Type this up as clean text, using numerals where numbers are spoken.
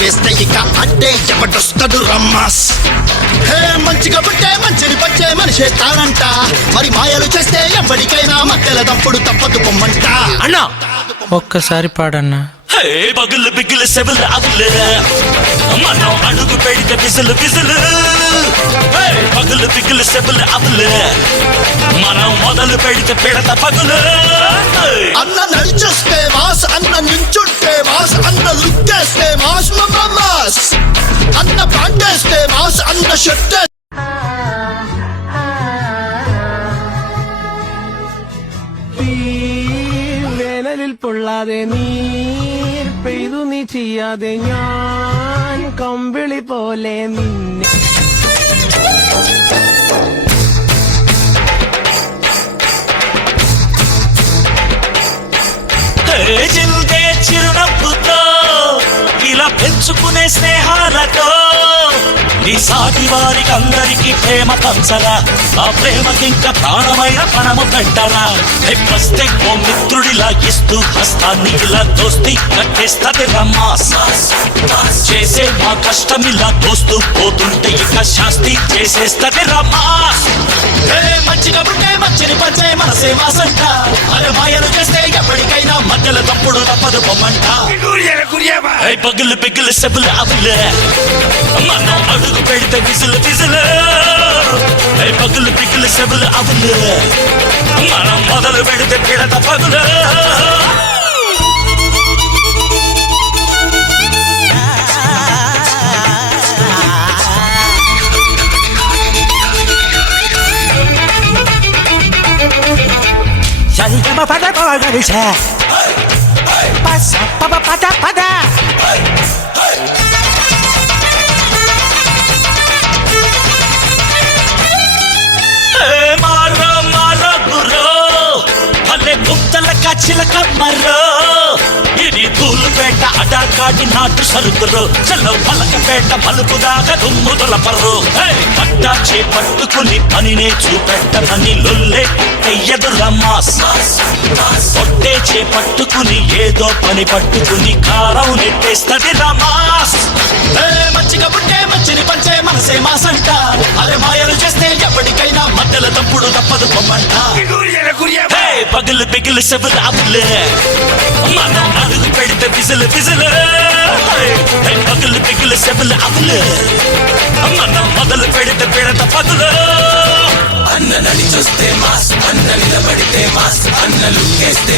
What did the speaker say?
వేస్తే ఇక అంటే ఎవడొస్తాడు రమ్మాస్. హే మంచిగా పుట్టే మంచిని పచ్చే మనిషే తానంట, మరి మాయలు చేస్తే ఎవరికైనా మధ్యల తప్పుడు తప్పదు పొమ్మంట. అన్నా ఒక్కసారి పాడన్నా. పగులు బిగులు సెబులు అగులు మనం అడుగు పెడితే పిసులు పిసులు. పగులు బిగులు సెబులు అగులు మనం మొదలు పెడితే పెడత పగులు. అన్న నడిచొస్తే మాస్, అన్న నించుంటే మాస్, అన్న లుక్కేస్తే మాస్ మాస్, అన్న పాండేస్తే మాస్, అన్న షర్ట్ വേനലിൽ പൊള്ളാതെ നീർ പെയ്തു നീ ചെയ്യാതെ ഞാൻ കമ്പിളി പോലെ നിന്നെ. జిల్దే చిరునవ్వుతో ఇలా పెంచుకునే స్నేహాలతో నీ సాటి వారికి అందరికీ ప్రేమ పంచరా, ఆ ప్రేమకింక ప్రాణమైన పణము పెట్టరా. వస్తే ఓ మిత్రుడిలా ఇస్తూ హస్తాన్ని ఇలా దోస్తి కట్టేస్తది రమ్మాస్. చేసే మా కష్టం ఇలా దోస్తూ పోతుంటే ఇక శాస్తి చేసేస్తది రమ్మాస్. మంచిగా పుట్టే మంచిని పంచే మనసే మాసంట, అరే మాయలు చేస్తే ఎప్పటికైనా మధ్యలో తప్పుడు తప్పదు పొమ్మంట. పగులు పిగులు సెబులు అబులు మనం అడుగు పెడితే విసులు విసులు. పగులు పిగులు సెబులు అబులు మనం మొదలు పెడితే పిడత పగులు. పద పద పద మారో మారో గురో భలే గుప్తల కచ్చిలక మరో. ఇది తూలుపేట అడాకాటి నాటు సరుకురు, చల్ల పలకపేట మలుపు దాకా దుమ్ముదల పర్రు. పట్టా చేపట్టుకుని పనినే చూపెట్టమని లొల్లే ఎయ్యదు రమ్మాస్. పొట్టే చేపట్టుకుని ఏదో పని పట్టుకుని కారం నెట్టేస్తది రమ్మాస్. మంచిగా పుట్టే మంచిని పంచే మనసే మాసంట, అరే మాయలు చేస్తే ఎప్పటికైనా మధ్యలో తప్పుడు తప్పదు పొమ్మంట. పగులు పిగులు సెబులు అబులు మనం అడుగు పెడితే పిసులు పిసులు. పగులు పిగులు సెబులు అబులు మనం మొదలు పెడితే పెడత పగులు. అన్న నడి చూస్తే మాస్, అన్న నిలబడితే మాస్, అన్న లుక్కేస్తే